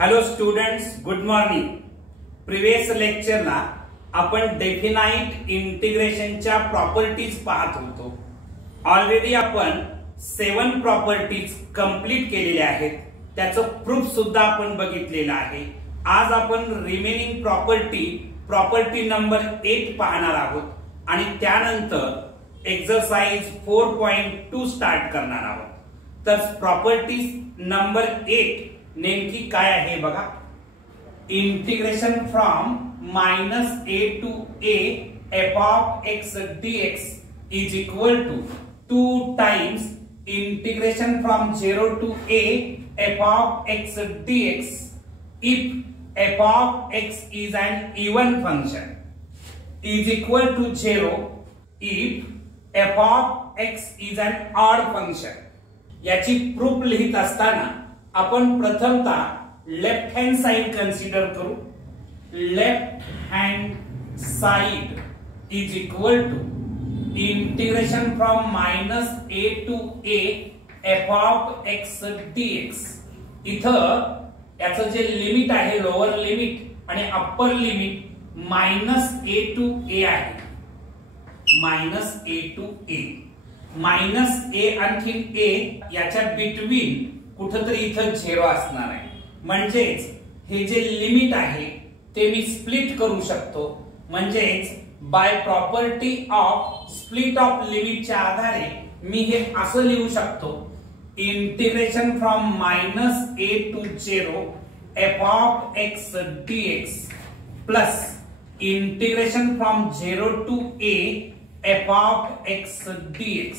Hello students, good morning. Previous लेक्चरला आपण definite इंटिग्रेशनच्या properties पाहत होतो. ऑलरेडी आपण 7 प्रॉपर्टीज कंप्लीट केलेल्या आहेत. त्याचं प्रूफ सुद्धा आपण बघितलेलं आहे. आज आपण रिमेनिंग प्रॉपर्टी नंबर 8 पाहणार आहोत आणि त्यानंतर एक्सरसाइज 4.2 स्टार्ट करणार आहोत. तर प्रॉपर्टीज नंबर 8 नेमकी काय आहे बघा. Integration from -a to a f of x dx is equal to 2 times integration from 0 to a f of x dx if f of x is an even function is equal to 0 if f of x is an odd function. याची proof लिहित असताना आपण प्रथमतः left hand side consider करू. Left hand side is equal to integration from -a to a f of x dx. इथं याचं जे limit आहे, लोअर लिमिट आणि upper limit -a to a आहे. -a to a -a आणखी a याच्या between कुठेतरी इथं 0 असणार आहे. म्हणजेच हे जे लिमिट आहे ते मी स्प्लिट करू शकतो. म्हणजेच by property of split of लिमिटच्या आधारे मी हे असं लिहू शकतो. Integration from -a to 0 f of x dx plus integration from 0 to a f of x dx.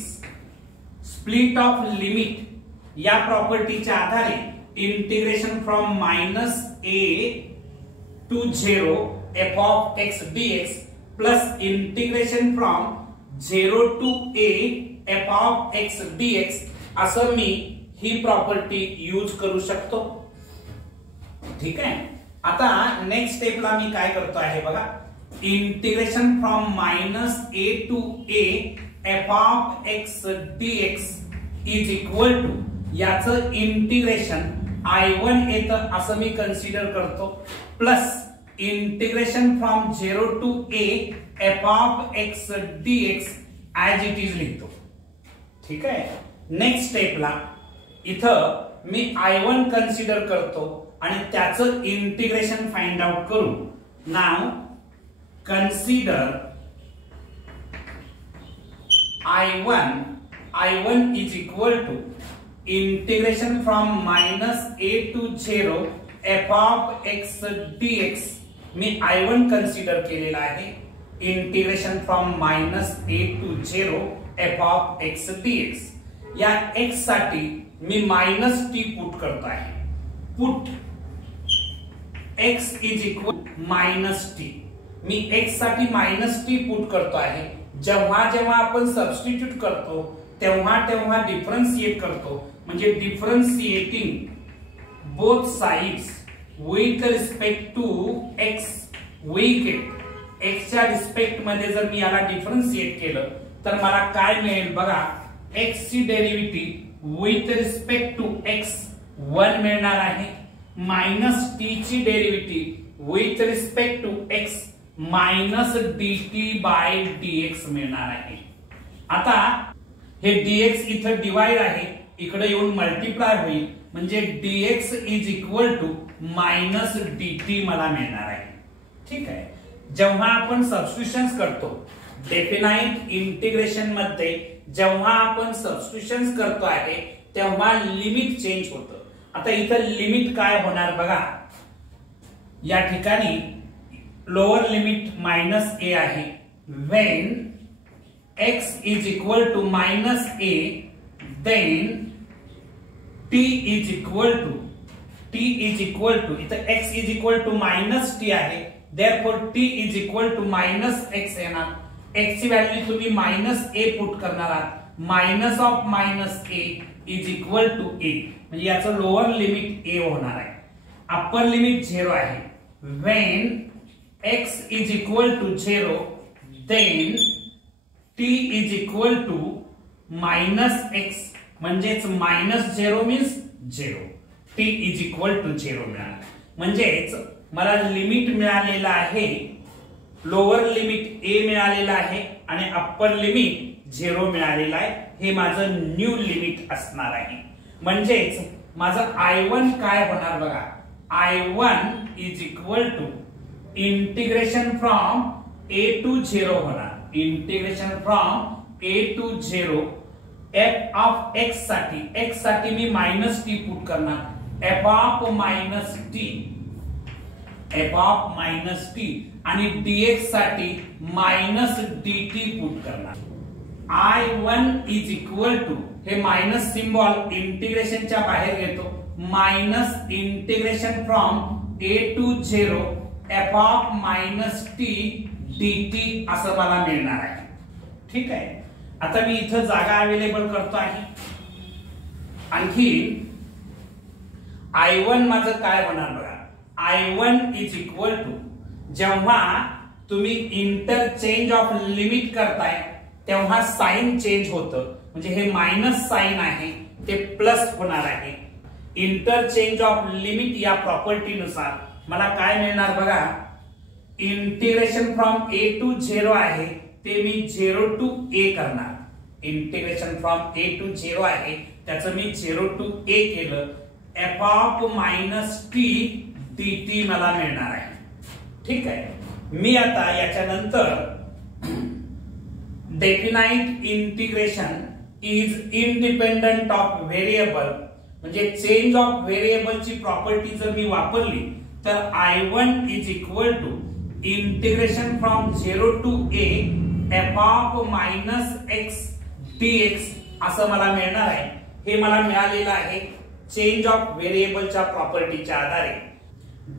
Split of limit या प्रॉपर्टीच्या आधारे integration from -a to 0 f of x dx plus integration from 0 to a f of x dx असं मी ही property use करू शकतो. ठीक आहे. आता next स्टेपला मी काय करतो आहे बघा. Integration from -a to a f of x dx is equal to याचं इंटिग्रेशन I1 येतं असं मी कन्सिडर करतो plus integration from 0 to a f of x dx as it is लिहितो. ठीक आहे. नेक्स्ट स्टेपला इथं मी I1 कन्सिडर करतो आणि त्याचं इंटिग्रेशन फाइंड आउट करू. Now consider I1 is equal to integration from -a to 0 f of x dx. Me I1 consider केलेला आहे. Integration from -a to 0 f of x dx. या x साठी मी -t put करतो आहे. Put x is equal -t. Me x साठी -t put करतो आहे. जेव्हा आपण सबस्टिट्यूट करतो तेव्हा डिफरन्शिएट करतो. म्हणजे differentiating both sides with respect to x x च्या रिस्पेक्ट मध्ये जर मी याला डिफरन्शिएट केलं तर मला काय मिळेल बघा. x ची derivative with respect to x 1 मिळणार आहे. -t ची derivative with respect to x -dt/dx मिळणार आहे. आता हे dx इथं डिवाइड आहे, इकडे येऊन मल्टिप्लाय होईल. म्हणजे dx is equal to -dt मला मिळणार आहे. ठीक आहे. जेव्हा आपण सबस्टिट्यूशन्स करतो डेफिनाइट इंटिग्रेशन मध्ये, जेव्हा आपण सबस्टिट्यूशन्स करतो आहे तेव्हा लिमिट चेंज होतं. आता इथं लिमिट काय होणार बघा. या ठिकाणी लोअर लिमिट -a आहे. when x is equal to -a then t is equal to इथं x is equal to -t आहे. therefore t is equal to -x येणार. x ची व्हॅल्यू तुम्ही -a पुट करणार आहात. Minus of -a is equal to a. म्हणजे याचं lower limit a होणार आहे. अप्पर लिमिट 0 आहे. when x is equal to 0 then t is equal to -x. म्हणजेच -0 means 0. t is equal to 0 मिळाला. म्हणजेच मला लिमिट मिळालेला आहे, लोअर लिमिट a मिळालेला आहे आणि अप्पर लिमिट 0 मिळालेला आहे. हे माझं न्यू लिमिट असणार आहे. म्हणजेच माझं I1 काय होणार बघा, I1 is equal to integration from a to 0 होणार. Integration from a to 0 f of x साठी मी मायनस टी पुट करणार. f ऑफ मायनस टी आणि dx साठी मायनस dt पुट करणार. I1 इज इक्वल टू हे मायनस सिम्बॉल इंटिग्रेशनच्या बाहेर घेतो, minus integration from a to 0 f of minus t dt असं मला मिळणार आहे. ठीक आहे. आता मी इथं जागा अवेलेबल करतो आहे. आणखी I1 माझं काय होणार बघा, I1 इज इक्वल टू जेव्हा तुम्ही इंटरचेंज ऑफ लिमिट करताय तेव्हा साइन चेंज होतं. म्हणजे हे मायनस साइन आहे ते प्लस होणार आहे. इंटरचेंज ऑफ लिमिट या प्रॉपर्टी नुसार मला काय मिळणार बघा, इंटिग्रेशन फ्रॉम a टू 0 आहे ते मी 0 टू a करणार. इंटिग्रेशन फ्रॉम a टू 0 आहे त्याचं मी 0 टू a केलं. f of minus t dt मला मिळणार आहे. ठीक आहे. मी आता याच्यानंतर definite integration is independent of variable म्हणजे चेंज ऑफ व्हेरिएबल ची प्रॉपर्टी जर मी वापरली तर I1 is equal to integration from 0 to a f of minus x dx असं मला मिळणार आहे. हे मला मिळालेलं आहे चेंज ऑफ व्हेरिएबलच्या प्रॉपर्टीच्या आधारे.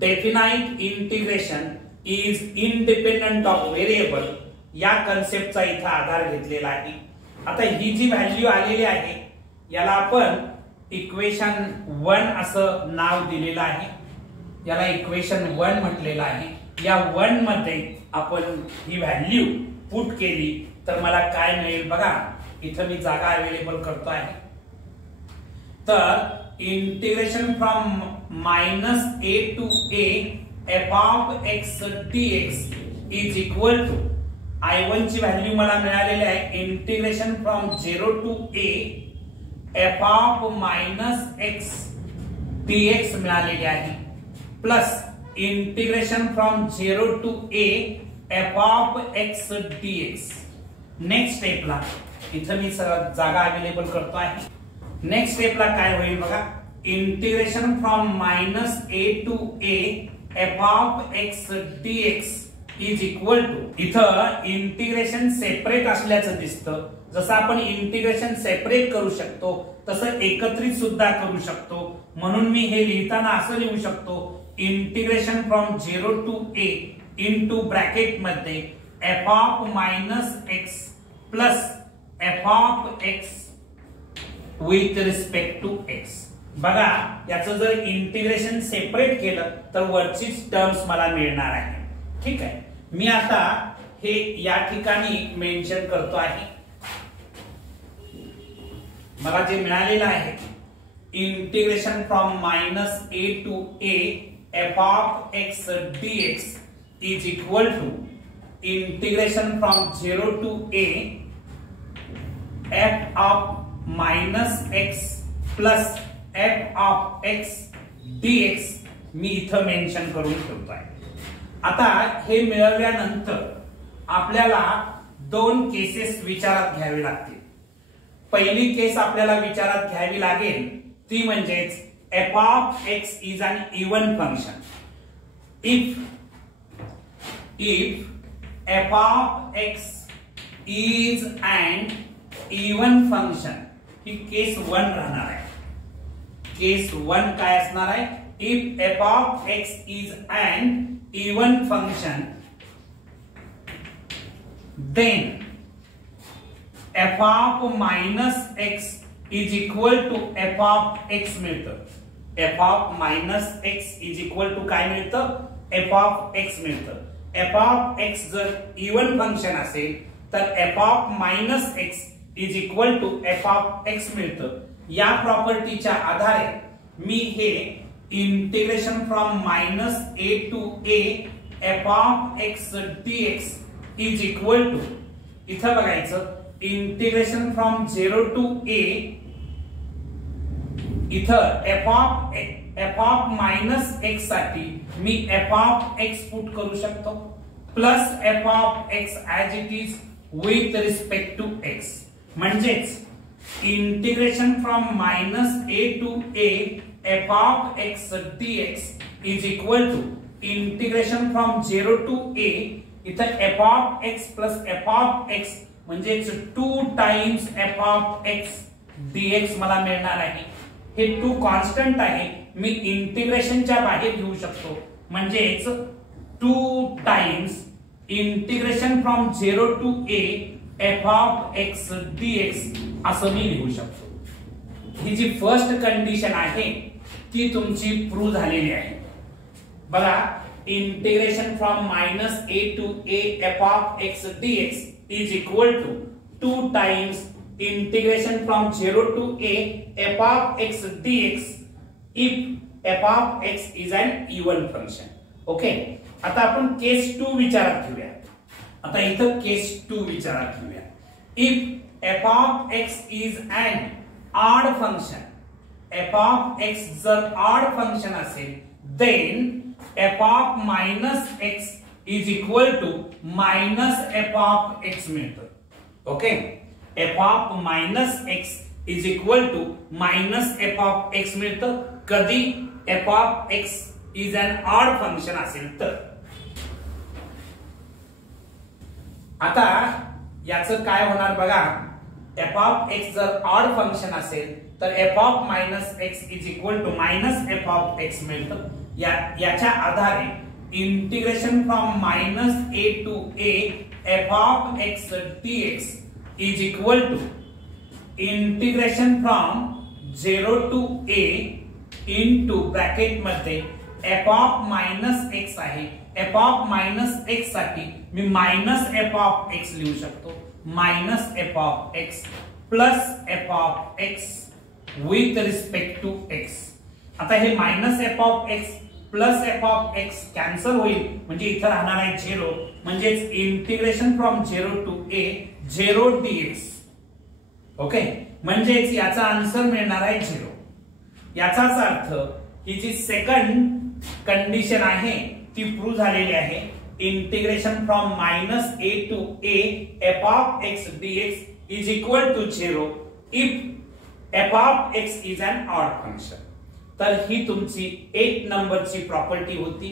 Definite integration is independent of variable या कन्सेप्टचा इथं आधार घेतलेला आहे. आता ही जी व्हॅल्यू आलेली आहे याला आपण इक्वेशन 1 असं नाव दिलेलं आहे. याला इक्वेशन 1 म्हटलेलं आहे. या 1 मध्ये आपण ही व्हॅल्यू पुट केली तर मला काय मिळेल बघा, इथं मी जागा अवेलेबल करतो आहे. तर integration from minus a to a f of x dx is equal to I1 ची व्हॅल्यू मला मिळालेली आहे integration from 0 to a f of minus x dx मिळालेली आहे plus integration from 0 to a f of x dx. Next स्टेपला इथं मी जागा available करतो आहे. नेक्स्ट स्टेपला काय होईल बघा, integration from minus a to a f of x dx is equal to, इथं इंटिग्रेशन सेपरेट असल्याचं दिसतं. जसं आपण इंटिग्रेशन सेपरेट करू शकतो तसं एकत्रित सुद्धा करू शकतो. म्हणून मी हे लिहिताना असं लिहू शकतो integration from 0 to a into bracket मध्ये f of minus x plus f of x with respect to x. बघा याचं जर इंटिग्रेशन सेपरेट केलं तर वरचीच टर्म्स मला मिळणार आहे. ठीक आहे. मी आता हे या ठिकाणी मेन्शन करतो आहे. मला जे मिळालेलं आहे integration from minus a to a f of x dx is equal to integration from 0 to a f of minus x plus f of x dx मी इथं मेन्शन करून ठेवतो आहे. आता हे मिळवल्यानंतर आपल्याला दोन केसेस विचारात घ्यावी लागतील. पहिली केस आपल्याला विचारात घ्यावी लागेल ती म्हणजेच f of x is an even function. If f of x is an even function, ही केस 1 राहणार आहे. केस 1 काय असणार आहे, if f of x is an even function then f of minus x is equal to f of x मिळतं. f of minus x is equal to काय मिळतं, f of x मिळतं. f of x जर even function असेल तर f of minus x is equal to f of x मिळतं. या प्रॉपर्टीच्या आधारे मी हे integration from minus a to a f of x dx is equal to, इथं बघायचं इंटिग्रेशन फ्रॉम 0 टू ए, इथं एफ ऑफ मायनस एक्स साठी मी एफ ऑफ एक्स पुट करू शकतो plus f of x as it is with respect to x, म्हणजेच integration from minus a to a f of x dx is equal to integration from 0 to a, इथं f of x plus f of x म्हणजेच 2 times f of x dx मला मिळणार आहे. हे 2 constant आहे, मी इंटिग्रेशनच्या बाहेर घेऊ शकतो, म्हणजेच 2 times integration from 0 to a f of x dx असं मी लिहू शकतो. ही जी फर्स्ट कंडिशन आहे ती तुमची प्रूव्ह झालेली आहे. बघा, integration from minus a to a f of x dx is equal to 2 times integration from 0 to a f of x dx if f of x is an even function. Okay, आता आपण केस 2 विचारात घेऊया. आता इथं केस 2 विचारात घेऊया. if f of x is an odd function, f of x जर odd function असेल then f of minus x is equal to minus f of x मिळतं. Okay, f of minus x is equal to minus f of x मिळतं कधी f of x is an odd function असेल तर. आता याचं काय होणार बघा, f of x जर odd function असेल तर f of minus x is equal to minus f of x मिळतं. याच्या आधारे integration from minus a to a f of x dx is equal to integration from 0 to a into bracket मध्ये f of minus x आहे. F of minus x साठी मी minus f of x लिहू शकतो, minus f of x plus f of x with respect to x. आता हे minus f of x plus f of x cancel होईल, म्हणजे इथं राहणार आहे 0, म्हणजेच integration from 0 to a 0 dx. Okay, म्हणजेच याचा आन्सर मिळणार आहे 0. याचाच अर्थ ही जी सेकंड कंडिशन आहे ती प्रूव्ह झालेली आहे. Integration from minus a to a f of x dx is equal to 0 if f of x is an odd function. तर ही तुमची 8 नंबरची प्रॉपर्टी होती.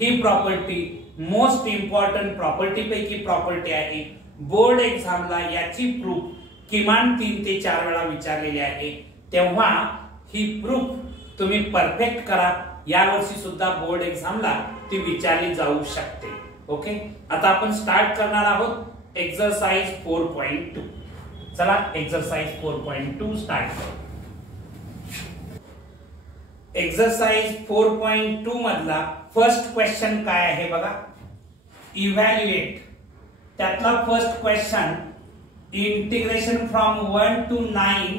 ही प्रॉपर्टी मोस्ट इम्पॉर्टंट प्रॉपर्टी पैकी प्रॉपर्टी आहे. बोर्ड एग्जामला याची प्रूफ किमान 3 ते 4 वेळा विचारलेली आहे, तेव्हा ही प्रूफ तुम्ही परफेक्ट करा. यावर्षी सुद्धा बोर्ड एग्जामला ती विचारली जाऊ शकते. ओके, आता आपण स्टार्ट करणार आहोत एक्सरसाइज 4.2. चला एक्सरसाइज 4.2 स्टार्ट करू. एक्सरसाइज 4.2 मधला फर्स्ट क्वेश्चन काय आहे बघा, इव्हॅल्युएट. त्यातला first question integration from 1 to 9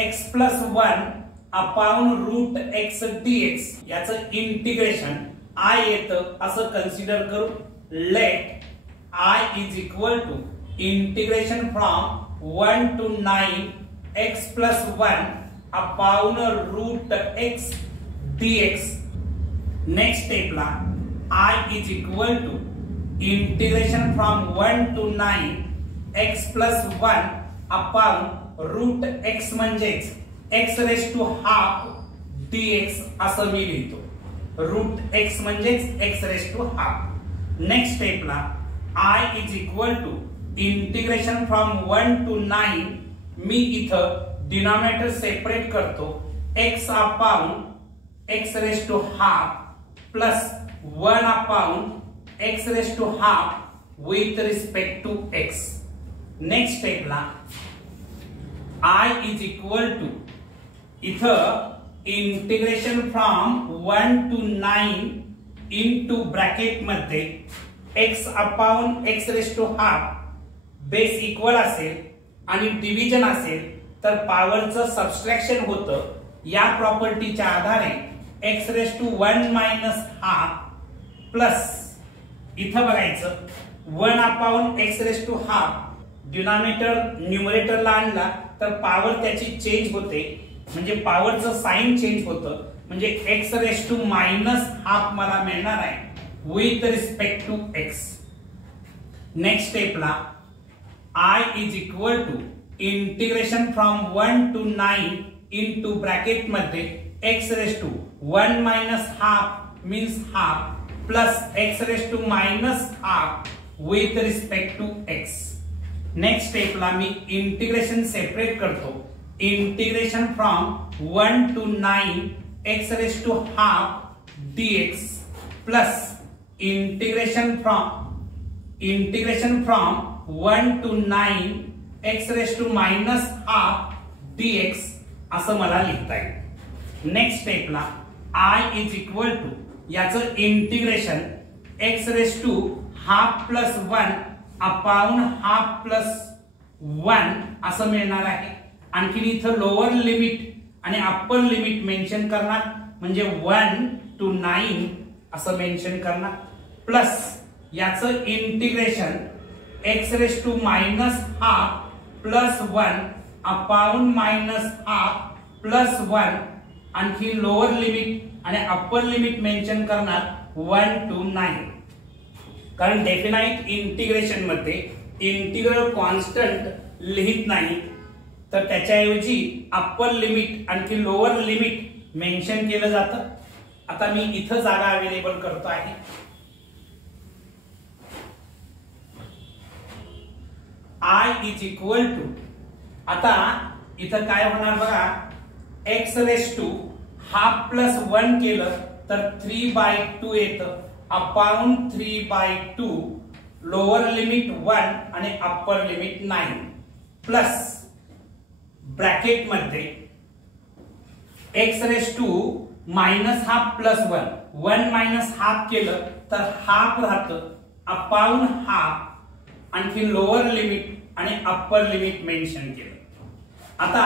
x प्लस 1 अपॉन रूट x dx याचं इंटिग्रेशन I येतं असं कन्सिडर करू. Let I is equal to integration from 1 to 9 x प्लस 1 upon root x dx. Next स्टेपला I is equal to integration from 1 to 9 x प्लस 1 upon root x म्हणजेच x raise to half dx असं मी लिहितो. Root x म्हणजेच x raise to half. Next स्टेपला I is equal to integration from 1 to 9 मी इथं डिनॉमिनेटर सेपरेट करतो, x upon x raise to half plus 1 upon x raise to half with respect to x. Next स्टेपला I is equal to इथं integration from 1 to 9 into bracket मध्ये x upon x raise to half base equal असेल आणि division असेल तर पॉवरचं subtraction होतं. या प्रॉपर्टीच्या आधारे x raise to 1 minus half plus इथं बघायचं 1 upon x raise to half denominator न्यूमरेटरला आणला तर पॉवर त्याची चेंज होते, म्हणजे पॉवरचं साइन चेंज होतं, म्हणजे x raise to minus half मला मिळणार आहे with respect to x. Next स्टेपला I is equal to integration from 1 to 9 into bracket मध्ये x raise to 1 minus half means half plus x raise to minus half with respect to x. Next स्टेपला मी integration separate करतो. Integration from 1 to 9 x raise to half dx plus integration from 1 to 9 x raise to minus half dx असं मला लिहिता येईल. Next स्टेपला I is equal to याचं integration x raise to half plus 1 upon half plus 1 असं मिळणार आहे. आणखी इथं लोअर लिमिट आणि अप्पर लिमिट मेन्शन करणार, म्हणजे 1 to 9 असं मेन्शन करणार, प्लस याचं integration x raise to minus half plus 1 upon minus half plus 1 आणखी लोअर लिमिट आणि अप्पर लिमिट मेन्शन करणार 1 to 9. कारण डेफिनाइट इंटिग्रेशन मध्ये इंटिग्रल कॉन्स्टंट लिहित नाही, तर त्याच्याऐवजी अप्पर लिमिट आणखी लोअर लिमिट मेन्शन केलं जातं. आता मी इथं जागा अवेलेबल करतो आहे. I इज इक्वल टू आता इथं काय होणार बघा, x raise to half plus 1 केलं तर 3/2 येतं अपॉन 3/2 लोअर लिमिट 1 आणि अप्पर लिमिट 9 प्लस ब्रॅकेट मध्ये x raise to minus half plus 1 minus half केलं तर हाफ राहतं अपॉन हाफ आणखी लोअर लिमिट आणि अप्पर लिमिट मेन्शन केलं. आता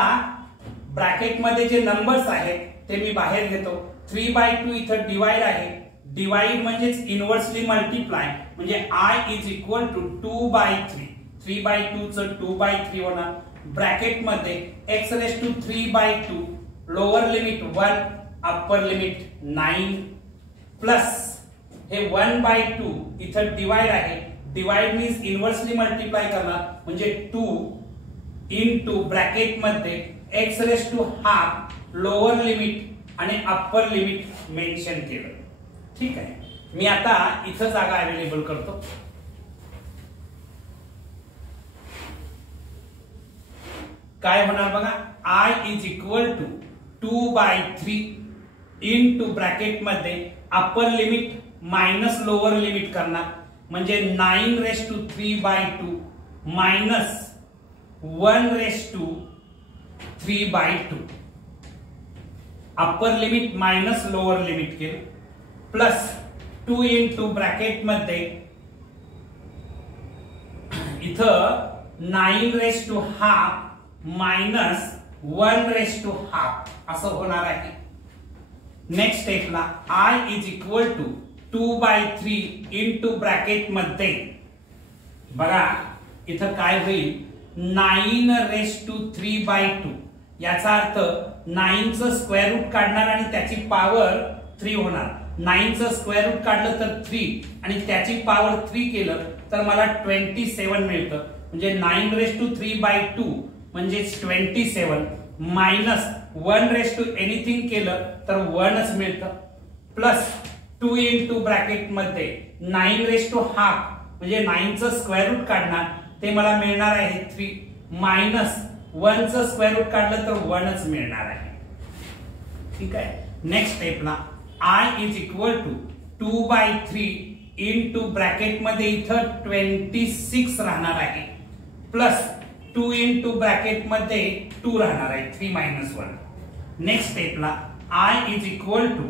ब्रॅकेट मध्ये जे नंबर्स आहेत ते मी बाहेर घेतो. 3/2 इथं डिवाइड आहे, डिवाइड म्हणजेच इनवर्सली मल्टिप्लाय, म्हणजे I इज इक्वल टू 2/3. 3/2 च 2/3 होणार. ब्रॅकेट मध्ये x raise to 3/2 lower limit 1 upper limit 9 plus हे 1/2 इथं डिवाइड आहे, डिवाइड मीन्स इनवर्सली मल्टिप्लाय करणार, म्हणजे 2 इनटू ब्रॅकेट मध्ये x raise to half lower limit आणि अप्पर लिमिट मेन्शन केलं. ठीक आहे, मी आता इथं जागा अवेलेबल करतो. काय होणार बघा, I is equal to 2/3 into bracket मध्ये upper limit minus lower limit करणार, म्हणजे 9 raise to 3/2 minus 1 raise to 3/2 upper limit minus lower limit केलं, प्लस 2 इनटू ब्रॅकेट मध्ये इथं 9 raise to half minus 1 raise to half असं होणार आहे. Next स्टेपला I is equal to 2/3 into bracket मध्ये बघा इथं काय होईल, 9 रेस टू 3/2 याचा अर्थ 9 चं स्क्वेअर रूट काढणार आणि त्याची पॉवर 3 होणार. 9 चं स्क्वेअर रूट काढलं तर 3 आणि त्याची पॉवर 3 केलं तर मला 27 मिळतं, म्हणजे 9 रेस टू 3/2 म्हणजे 27 मायनस 1 रेस टू एनिथिंग केलं तर 1च मिळतं, प्लस 2 इनटू ब्रॅकेट मध्ये 9 रेस टू हाफ म्हणजे 9 चं स्क्वेअर रूट काढणार, ते मला मिळणार आहे 3 मायनस 1 चं स्क्वेअर रूट काढलं तर 1च मिळणार आहे. ठीक आहे, नेक्स्ट स्टेपला I is equal to 2/3 into bracket मध्ये इथं 26 राहणार आहे, प्लस 2 इनटू ब्रॅकेट मध्ये 2 राहणार आहे, 3 मायनस 1. नेक्स्ट स्टेपला I इज इक्वल टू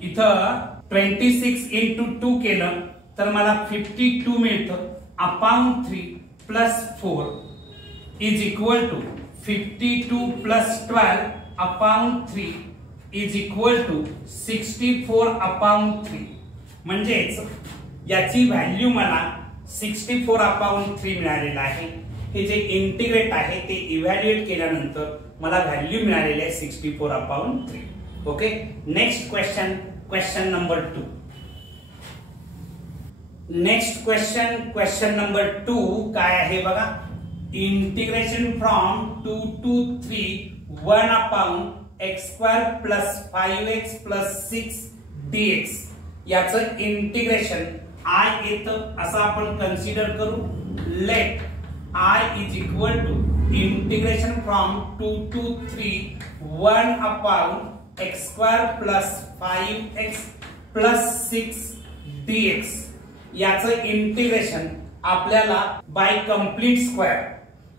इथं 26 इनटू 2 केलं तर मला 52 मिळतं upon 3 plus 4 is equal to 52 plus 12 upon 3 is equal to 64/3 म्हणजेच याची व्हॅल्यू मला 64/3 मिळालेला आहे। हे जे इंटिग्रेट आहे ते इव्हॅल्युएट केल्यानंतर मला व्हॅल्यू मिळालेली आहे 64/3। Okay, next question number 2। Next question number 2 काय आहे बघा, integration from 2 to 3 1/x² + 5x + 6 dx याचं इंटिग्रेशन I येतं असं आपण कन्सिडर करू। Let I is equal to integration from 2 to 3 1/x² + 5x + 6 dx याचं इंटिग्रेशन आपल्याला बाय कंप्लीट स्क्वेअर,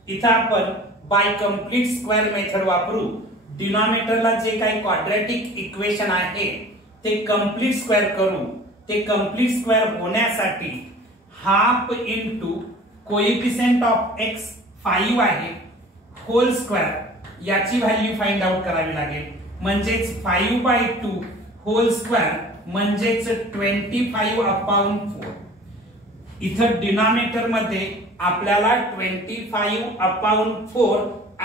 इथं आपण बाय कंप्लीट स्क्वेअर मेथड वापरू। डिनॉमिनेटरला जे काही क्वाड्रॅटिक इक्वेशन आहे ते कंप्लीट स्क्वेअर करू। ते कंप्लीट स्क्वेअर होण्यासाठी half into coefficient of x 5 आहे होल स्क्वेअर याची व्हॅल्यू फाइंड आउट करावी लागेल, म्हणजेच 5/2 होल स्क्वेअर म्हणजेच 25/4। इथं डिनॉमिनेटर मध्ये आपल्याला 25/4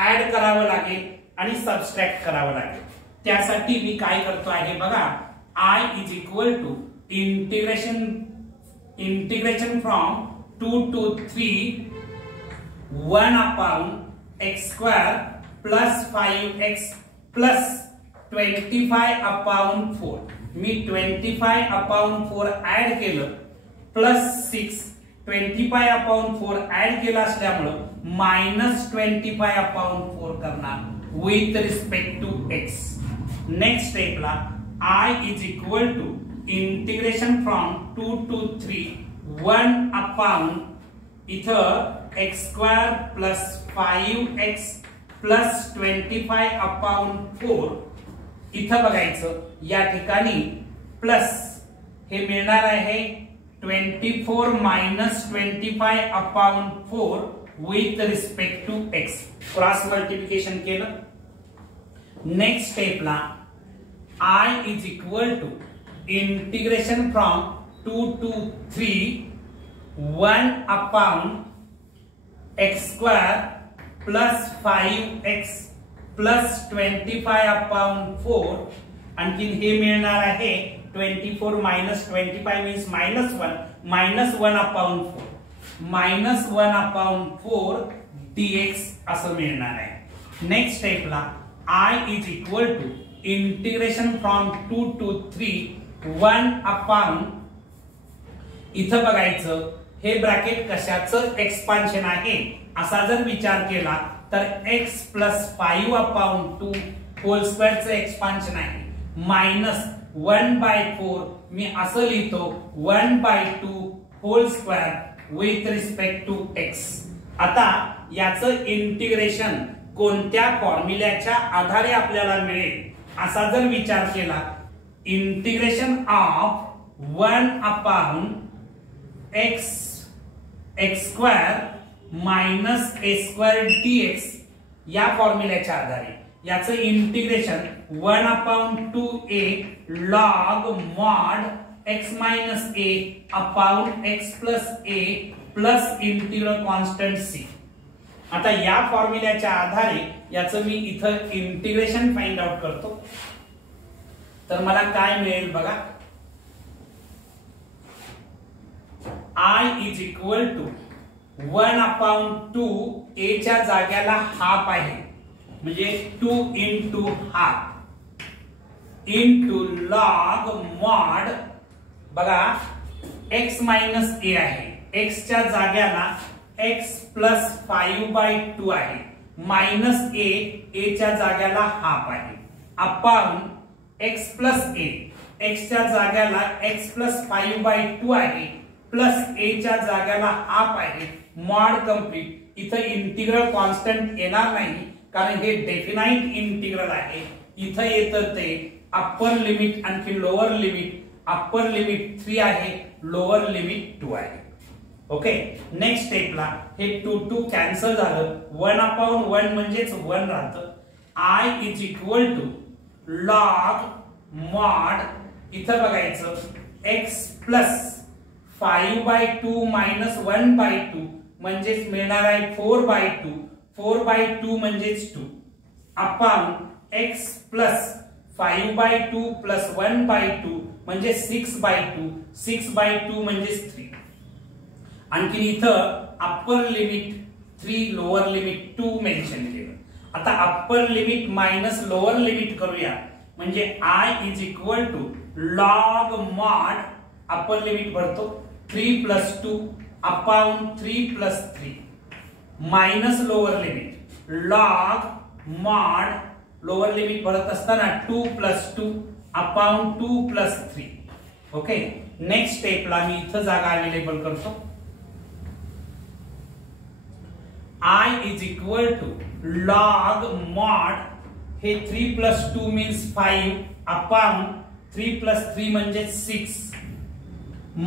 ऍड करावं लागेल आणि सबट्रॅक्ट करावं लागेल। त्यासाठी मी काय करतो आहे बघा, I is equal to integration from 2 to 3 1/x² + 5x + 25/4। मी 25/4 ऍड केलं प्लस 6 25/4 ऍड केला असल्यामुळे -25/4 करणार with respect to x। Next स्टेपला I is equal to integration from 2 to 3 1/, इथं x² + 5x + 25/4 इथं बघायचं या ठिकाणी प्लस हे मिळणार आहे 24 - 25/4 with respect to x। Cross multiplication केलं। नेक्स्ट स्टेपला I is equal to integration from 2 to 3 1/x² + 5x + 25/4 आणखी हे मिळणार आहे 24 - 25 मीन्स -1/4 -1/4 dx असं मिळणार आहे। नेक्स्ट स्टेपला I is equal to integration from 2 to 3 1/, इथं बघायचं हे ब्रॅकेट कशाचं एक्सपान्शन आहे असा जर विचार केला तर x + 5/2 होल स्क्वेअरचं एक्सपान्शन आहे -1/4 मी असं लिहितो 1/2 whole square with respect to x। आता याचं इंटिग्रेशन कोणत्या फॉर्म्युल्याच्या आधारे आपल्याला मिळेल असा जर विचार केला, integration of 1/x² - a² dx या फॉर्म्युल्याच्या आधारे याचं integration 1/2a log mod x - a x + a plus integral constant c। आता या फॉर्म्युल्याच्या आधारे याचं मी इथं इंटिग्रेशन फाइंड आउट करतो तर मला काय मिळेल बघा, I is equal to 1/2 a च्या जाग्याला हाफ आहे म्हणजे 2 × हाफ इंटू लॉग मॉड बघा x - a आहे, x च्या जाग्याला x + 5/2 आहे मायनस a च्या जाग्याला हाफ आहे अपॉन x + a, x च्या जाग्याला x + 5/2 आहे प्लस a च्या जाग्याला हाफ आहे मॉड कंप्लीट। इथं इंटिग्रल कॉन्स्टंट येणार नाही कारण हे डेफिनाइट इंटिग्रल आहे। इथं येतं ते अप्पर लिमिट आणखी लोअर लिमिट, अप्पर लिमिट 3 आहे लोअर लिमिट 2 आहे। ओके, नेक्स्ट स्टेपला हे 2 कॅन्सल झालं 1/1 म्हणजेच 1 राहतं। I is equal to log mod इथं बघायचं x प्लस 5/2 मायनस 1/2 म्हणजेच मिळणार आहे 4/2. 4/2 म्हणजेच 2 अपॉन x प्लस 5/2 प्लस 1/2 म्हणजे 6/2. 6/2 म्हणजेच 3. आणखी इथं upper limit 3 lower limit 2 mention केलं. आता upper limit minus lower limit करूया म्हणजे I is equal to log mod upper limit भरतो 3 plus 2 upon 3 plus 3 minus lower limit log mod lower limit भरत असताना 2 plus 2 upon 2 plus 3. Okay, next स्टेपला मी इथं जागा अवेलेबल करतो. I is equal to log mod हे 3 plus 2 means 5 upon 3 plus 3 म्हणजे 6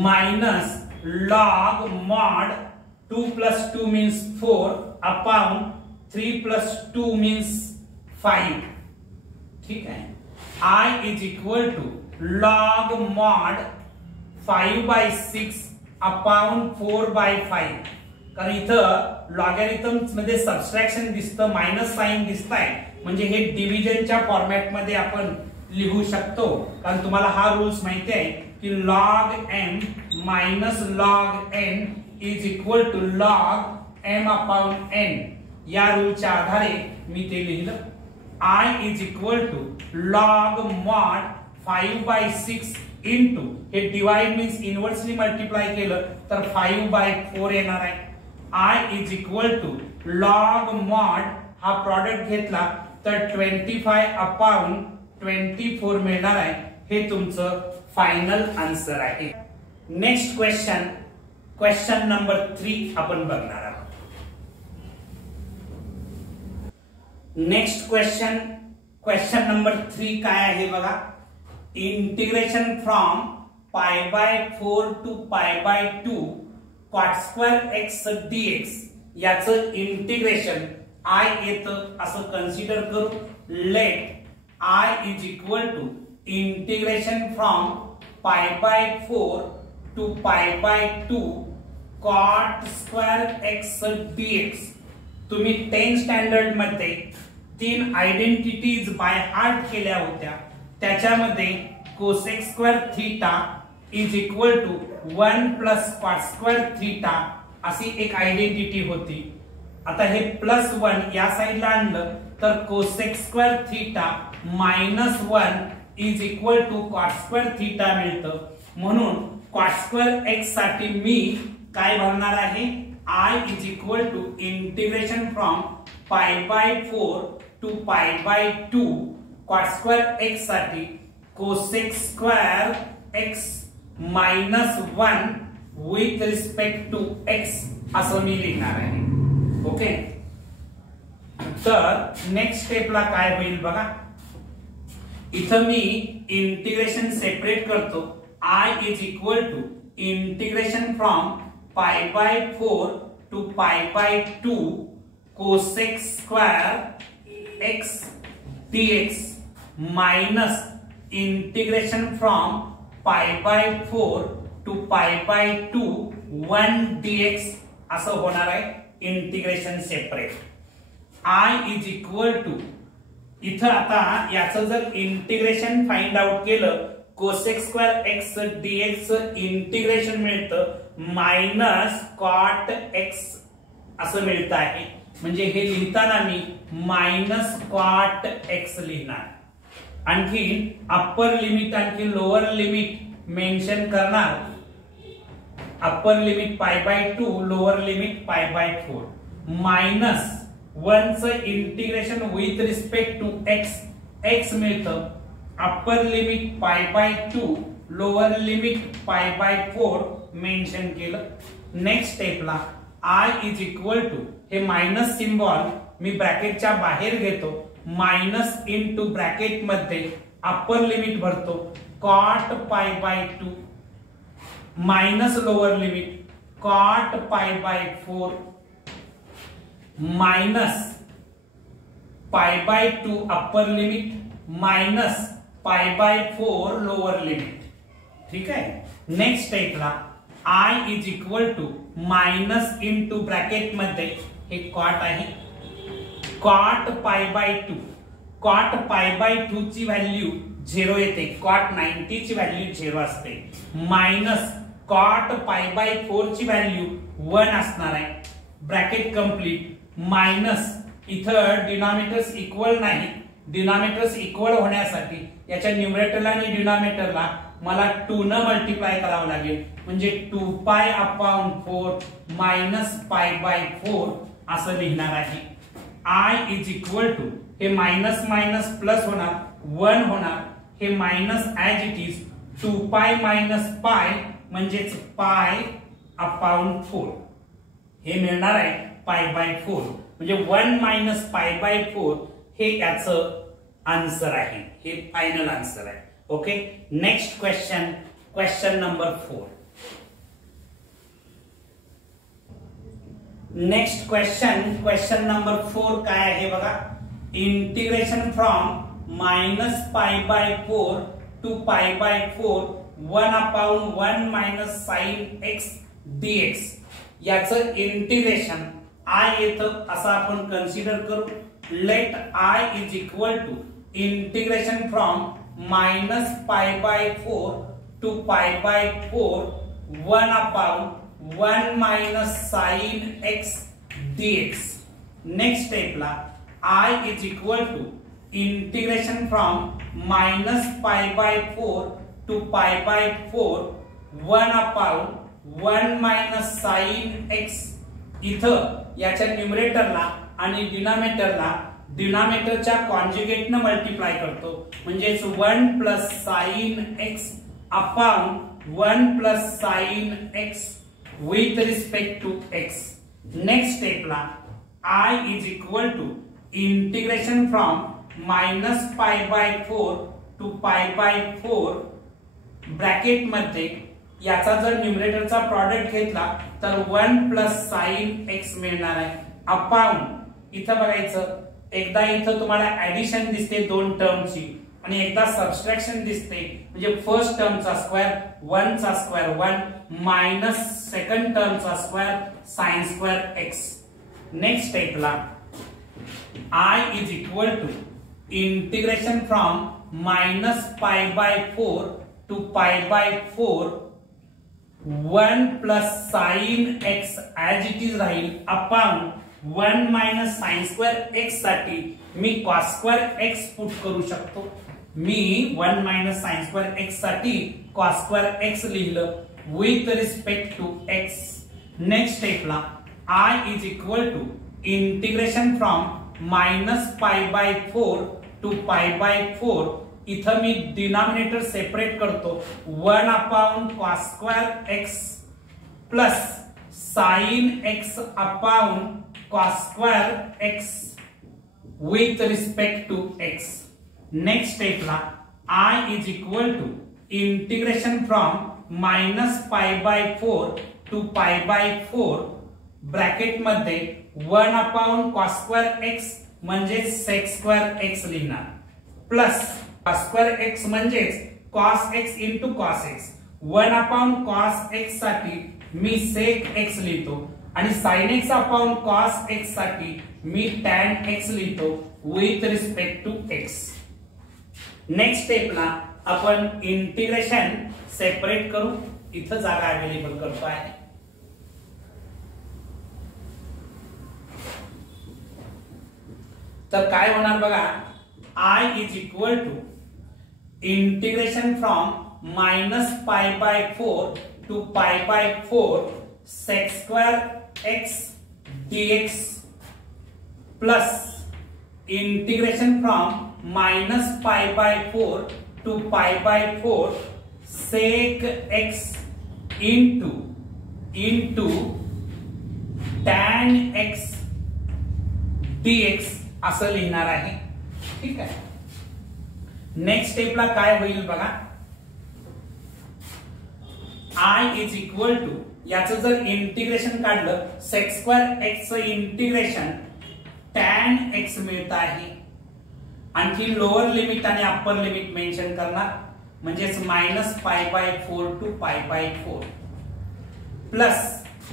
minus log mod 2 plus 2 means 4 upon 3 plus 2 means 5. ठीक आहे. I is equal to log mod 5/6 upon 4/5. कारण इथं लॉगॅरिथम्स मध्ये सबट्रॅक्शन दिसतं, मायनस साइन दिसताय म्हणजे हे डिव्हिजनच्या फॉर्मॅट मध्ये आपण लिहू शकतो. कारण तुम्हाला हा रूल्स माहिती आहे की log m minus log n is equal to log m upon n. या रूलच्या आधारे मी ते लिहिलं. I is equal to log mod 5/6 into हे डिवाइड मीन्स इनवर्सली मल्टिप्लाय केलं तर 5/4 येणार आहे. I is equal to log mod हा प्रॉडक्ट घेतला तर 25 अपॉन 24 मिळणार आहे. हे तुमचं फायनल आन्सर आहे. नेक्स्ट क्वेश्चन, क्वेश्चन नंबर 3 आपण बघणार आहोत. नेक्स्ट क्वेश्चन, क्वेश्चन नंबर 3 काय आहे बघा. Integration from π/4 to π/2 cot square x dx याचं इंटिग्रेशन I येतं असं कन्सिडर करू. Let I is equal to integration from π/4 to π/2 cot square x dx. तुम्ही 10th स्टँडर्ड मध्ये 3 आयडेंटिटीज बाय हार्ट केल्या होत्या. त्याच्यामध्ये cosec square theta is equal to 1 plus cot square theta अशी एक आयडेंटिटी होती. आता हे प्लस 1 या साइडला आणलं तर cosec square theta minus 1 is equal to cot square theta मिळतं. म्हणून cot स्क्वेअर x साठी मी काय भरणार आहे. I is equal to integration from π/4 to π/2 cot square x साठी cosec square x minus 1 with respect to x असं मी लिहिणार आहे. ओके, तर नेक्स्ट स्टेपला काय होईल बघा. इथं मी इंटिग्रेशन सेपरेट करतो. I is equal to integration from π/4 to π/2 cosec square x dx minus integration from π/4 to π/2 1 dx असं होणार आहे. Integration separate. I is equal to इथं आता याचं जर इंटिग्रेशन फाइंड आउट केलं cosec square x dx integration मिळतं मायनस cot x असं मिळतं आहे. म्हणजे हे लिहिताना मी मायनस cot x लिहिणार. आणखी अप्पर लिमिट आणखी लोअर लिमिट मेन्शन करणार. Upper limit π/2 lower limit π/4 minus 1 चं integration with respect to x मिळतं. Upper limit π/2 lower limit π/4 mention केलं. नेक्स्ट स्टेपला I इज इक्वल टू हे मायनस सिम्बॉल मी ब्रॅकेटच्या बाहेर घेतो. मायनस इनटू ब्रॅकेट मध्ये अप्पर लिमिट भरतो cot π/2 minus lower limit cot π/4 minus π/2 upper limit minus pi by 4 lower limit. ठीक आहे. नेक्स्ट स्टेपला I is equal to minus into bracket मध्ये हे कॉट आहे, cot pi by 2. Cot pi by 2 ची value 0 येते, cot 90 ची व्हॅल्यू 0 असते, मायनस कॉट पाय बाय 4 ची व्हॅल्यू 1 असणार आहे. Bracket complete. मायनस इथं डिनॉमिनेटर्स इक्वल नाही, डिनॉमिनेटर्स इक्वल होण्यासाठी याच्या न्यूमरेटरला आणि डिनॉमिनेटरला मला 2 न मल्टिप्लाय करावं लागेल, म्हणजे 2 pi upon 4 minus pi by 4 असं लिहिणार आहे. I इज इक्वल टू हे मायनस मायनस प्लस होणार, 1 होणार, हे minus as it is 2 pi minus pi म्हणजेच पाय अपॉन 4 हे मिळणार आहे पाय बाय 4, म्हणजे 1 मायनस पाय बाय 4 हे याचं आन्सर आहे, हे फायनल आन्सर आहे. Okay. Next question, question number 4. Next question, question number 4 काय आहे बघा. Integration from minus pi by 4 to pi by 4 1 upon 1 minus sine x dx याचं इंटिग्रेशन I येतं असं आपण कन्सिडर करू. Let I is equal to integration from minus pi by 4 to pi by 4 1 upon 1 minus sine x dx. Next स्टेपला I is equal to integration from minus pi by 4 to pi by 4 1 upon 1 minus sine x. इथं याच्या न्यूमरेटरला आणि डिनॉमिनेटरला डिनॉमिनेटरच्या कॉन्जुगेटने multiply करतो, म्हणजेच 1 plus sine x upon 1 plus sine x with respect to x. Next स्टेपला I is equal to integration from minus pi by 4 to pi by 4 bracket मध्ये याचा जर न्यूमरेटरचा product घेतला तर 1 प्लस साइन एक्स मिळणार आहे अपॉन इथं बघायचं, एकदा इथं तुम्हाला ऍडिशन दिसते 2 टर्मची आणि एकदा सबट्रॅक्शन दिसते, म्हणजे फर्स्ट टर्मचा स्क्वेअर 1 चा स्क्वेअर 1 मायनस सेकंड टर्मचा square sine square x. Next स्टेपला I is equal to integration from minus pi by 4 to pi by 4 1 plus sine x as it is राहील upon 1 minus sine square x साठी मी cos square x put करू शकतो. मी 1 minus sine square x साठी cos square x लिहिलं with respect to x. Next स्टेपला I is equal to integration from minus pi by 4 to pi by 4 इथं मी डिनॉमिनेटर सेपरेट करतो, 1 upon cos square x plus sine x upon cos square x with respect to x. Next स्टेपला I is equal to integration from minus pi by 4 to pi by 4 bracket मध्ये 1 upon cos square x म्हणजे sec square x लिहिणार plus cos square x म्हणजेच cos x into cos x. 1 upon cos x साठी मी sec x लिहितो आणि sine x upon cos x साठी मी टॅन एक्स लिहितो with respect to x. Next स्टेपला आपण इंटिग्रेशन सेपरेट करू, इथं जागा अवेलेबल करतो आहे. तर काय होणार बघा, I is equal to integration from minus pi by 4 to pi by 4 sec square x dx plus integration from minus pi by 4 to pi by 4 sec x into tan x dx असं लिहिणार आहे. ठीक आहे. Next स्टेपला काय होईल बघा, I is equal to याचं जर इंटिग्रेशन काढलं sec square x integration tan x मिळत आहे आणखी लोअर लिमिट आणि अप्पर लिमिट मेन्शन करणार, म्हणजेच -π/4 to π/4 प्लस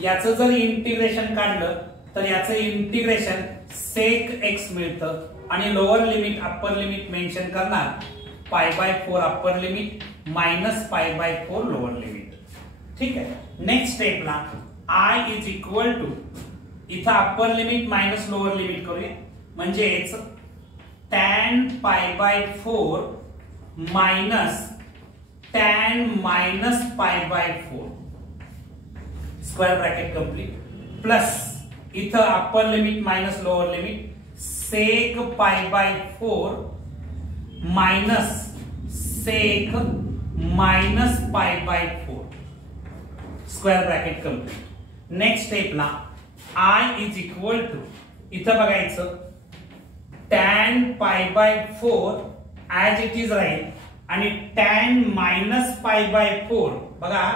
याचं जर इंटिग्रेशन काढलं तर याचं इंटिग्रेशन sec x मिळतं आणि lower limit upper limit mention करणार π/4 अप्पर लिमिट -π/4 लोअर लिमिट. ठीक आहे. नेक्स्ट स्टेपला I इज इक्वल टू इथं upper limit minus lower limit करूया, म्हणजेच tan π/4 minus tan -π/4 square bracket complete plus इथं upper limit minus lower limit sec π/4 minus sec -π/4 square bracket complete. Next स्टेपला I is equal to इथं बघायचं tan π/4 as it is राहील आणि tan -π/4 बघा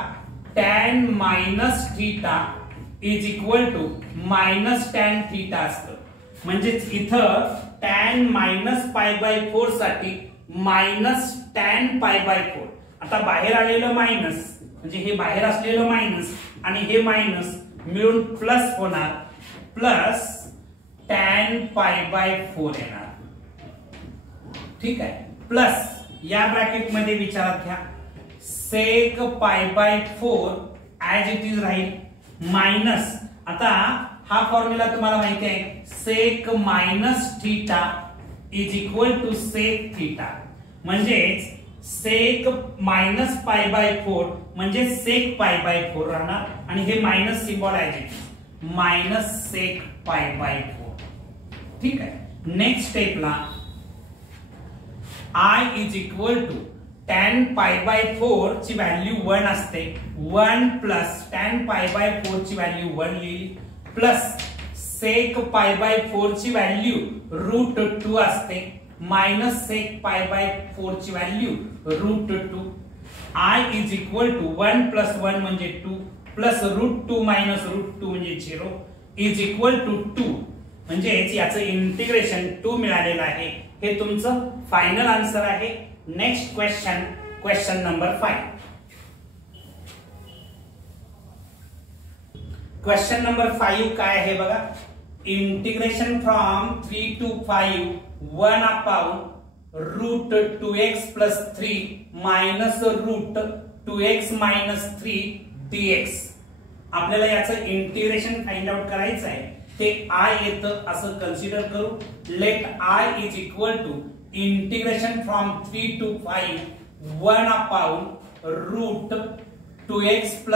tan -θ is equal to -tan θ असतं, म्हणजेच इथं tan -π/4 साठी -tan π/4. आता बाहेर आलेलं मायनस म्हणजे हे बाहेर असलेलं मायनस आणि हे मायनस मिळून प्लस होणार, प्लस tan π/4 येणार. ठीक आहे. प्लस या ब्रॅकेट मध्ये विचारात घ्या sec π/4 ऍज इट इज राहील मायनस, आता हा फॉर्म्युला तुम्हाला माहिती आहे sec -θ is equal to sec θ, म्हणजेच sec -π/4 म्हणजे sec π/4 राहणार आणि हे मायनस सिम्बॉल आहे -sec π/4. ठीक आहे. नेक्स्ट स्टेपला I is equal to tan π/4 ची व्हॅल्यू 1 असते, 1 प्लस tan π/4 ची व्हॅल्यू 1 लिहिली प्लस sec π/4 ची व्हॅल्यू √2 असते मायनस sec π/4 ची value √2. I is equal to 1 plus 1 म्हणजे 2 प्लस √2 मायनस √2 म्हणजे 0 इज इक्वल टू 2, म्हणजे याचं इंटिग्रेशन 2 मिळालेलं आहे. हे तुमचं फायनल आन्सर आहे. Next question, question number 5. Question number 5 काय आहे बघा, integration from 3 to 5 1 upon √2x + 3 minus √2x - 3 dx. आपल्याला याचं इंटिग्रेशन फाइंड आउट करायचं आहे, ते I येतं असं कन्सिडर करू. Let I is equal to integration from 3 to 5 1 upon √2x +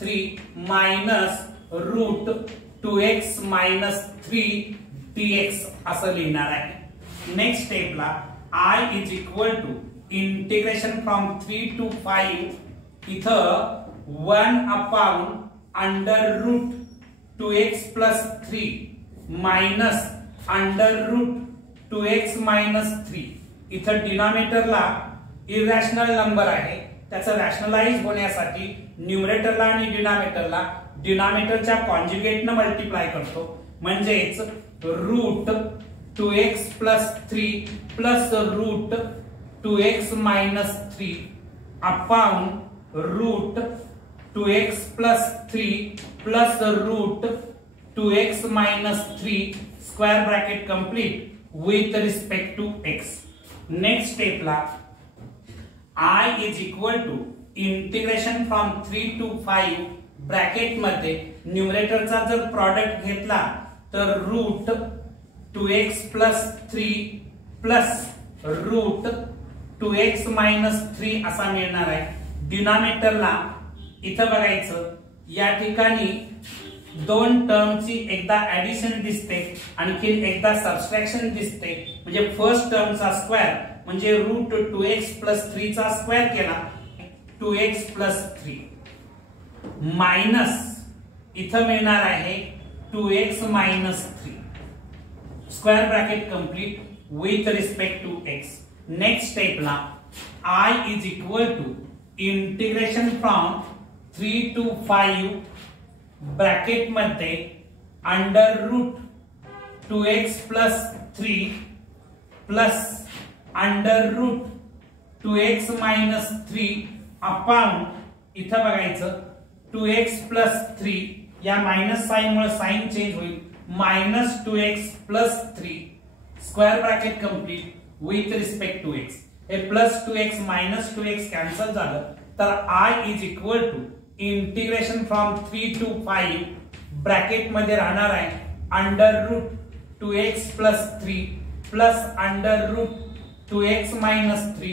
3 minus √2x - 3 dx असं लिहिणार आहे. नेक्स्ट स्टेपला I is equal to integration from 3 to 5 इथं 1 अपॉन √2x + 3 मायनस √2x - 3. इथं डिनॉमिनेटरला इरॅशनल नंबर आहे, त्याचं रॅशनलाइज होण्यासाठी न्यूमरेटरला आणि डिनॉमिनेटरच्या कॉन्जुगेटने मल्टिप्लाय करतो, म्हणजेच √2x + 3 plus √2x - 3 upon √2x + 3 plus √2x - 3 square bracket complete with respect to x. Next स्टेपला I is equal to integration from 3 to 5 bracket मध्ये न्यूमरेटरचा जर प्रॉडक्ट घेतला तर √2x + 3 प्लस √2x - 3 असा मिळणार आहे. डिनॉमिनेटरला इथं बघायचं या ठिकाणी दोन टर्मची एकदा ऍडिशन दिसते आणखी एकदा सबट्रॅक्शन दिसते, म्हणजे फर्स्ट टर्मचा स्क्वेअर म्हणजे √2x + 3 चा स्क्वेअर केला 2x + 3 मायनस इथं मिळणार आहे 2x - 3 square bracket complete with respect to x. Next स्टेपला I is equal to integration from 3 to 5 bracket मध्ये √2x + 3 plus under root 2x minus 3 upon इथं बघायचं 2x प्लस 3 या मायनस साइन मुळे साइन चेंज होईल minus 2x plus 3 square bracket complete with respect to x हे plus 2x minus 2x cancel झालं तर I is equal to integration from 3 to 5 bracket मध्ये राहणार आहे under root 2x plus 3 plus under root 2x minus 3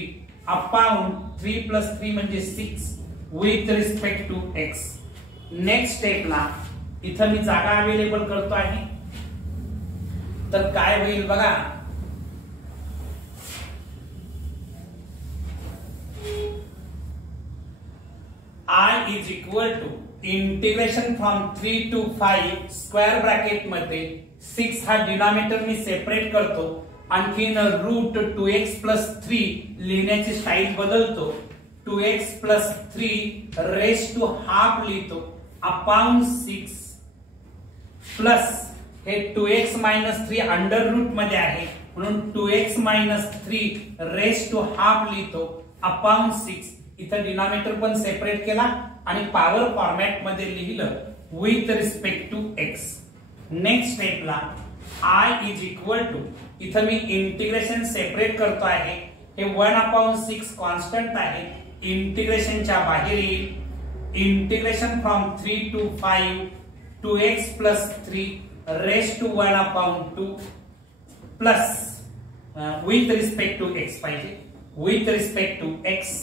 upon 3 plus 3 म्हणजे 6 with respect to x. Next स्टेपला इथं मी जागा अवेलेबल करतो आहे तर काय होईल बघा I is equal to integration from 3 to 5 square bracket मध्ये 6 हा डिनॉमिनेटर मी सेपरेट करतो आणखीन रूट 2x प्लस 3 लिहिण्याची स्टाईल बदलतो 2x plus 3 raise to half लिहितो अपॉन 6 प्लस हे 2x मायनस 3 अंडर रूट मध्ये आहे म्हणून 2x minus 3 raise to half लिहितो अपॉन 6 इथं डिनॉमिनेटर पण सेपरेट केला आणि पॉवर फॉर्मॅट मध्ये लिहिलं with respect to x. Next स्टेपला I इज इक्वल टू इथं मी इंटिग्रेशन सेपरेट करतो आहे हे 1/6 कॉन्स्टंट आहे इंटिग्रेशनच्या बाहेर येईल integration from 3 to 5 2x plus 3 raise to 1/2 plus with respect to x पाहिजे with respect to x